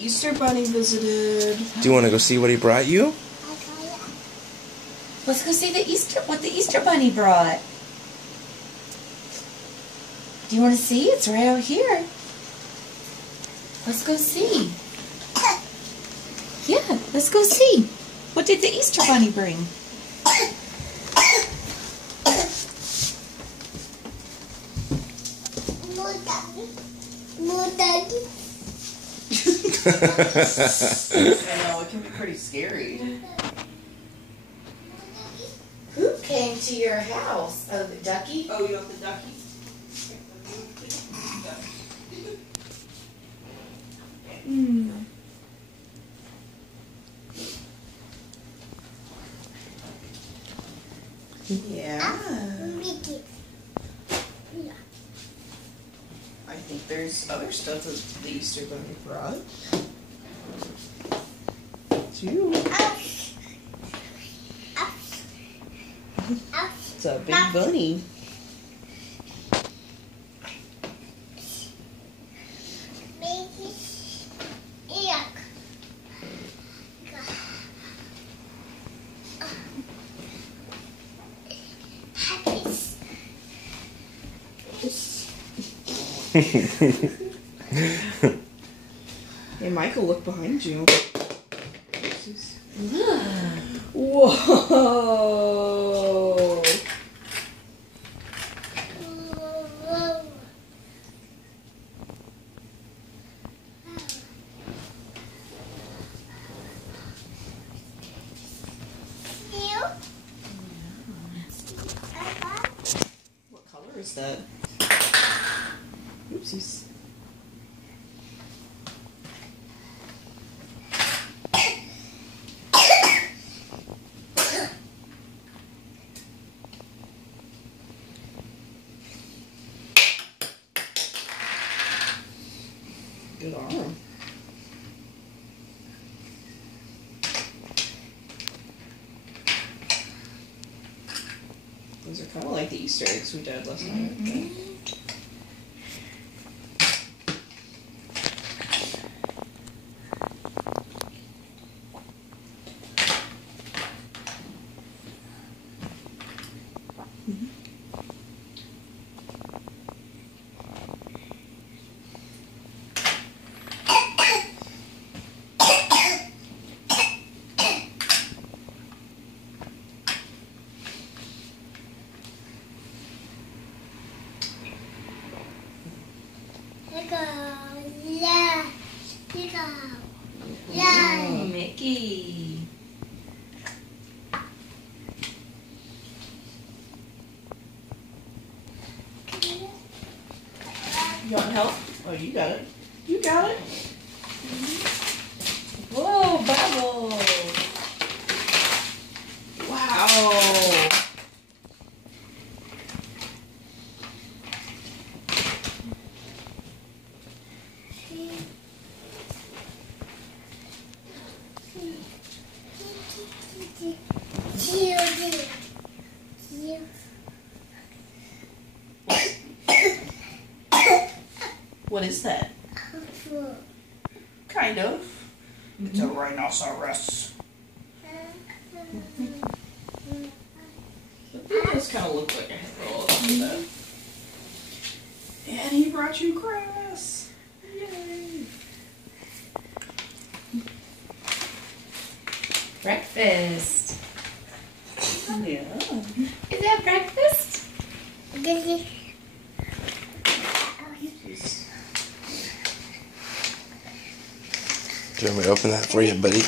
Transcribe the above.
Easter Bunny visited. Do you want to go see what he brought you? Let's go see what the Easter Bunny brought. Do you want to see? It's right out here. Let's go see. Yeah, let's go see. What did the Easter Bunny bring? More daddy. I know, it can be pretty scary. Who came to your house? Oh, the ducky? Oh, you want the ducky? Yeah. I think there's other stuff that the Easter Bunny brought. Too. It's a big bunny. Hey, Michael, look behind you. Whoa! What color is that? Oopsies. Good arm. Those are kind of like the Easter eggs we did last night. Okay. Oh, Mickey. You want help? Oh, you got it. You got it. Whoa, bubbles. Wow. What is that? Kind of. It's a rhinoceros. It does kind of look like a head roll after that. And he brought you grass. Yay. Breakfast. Yeah. Is that breakfast? Do you want me to open that for you, buddy?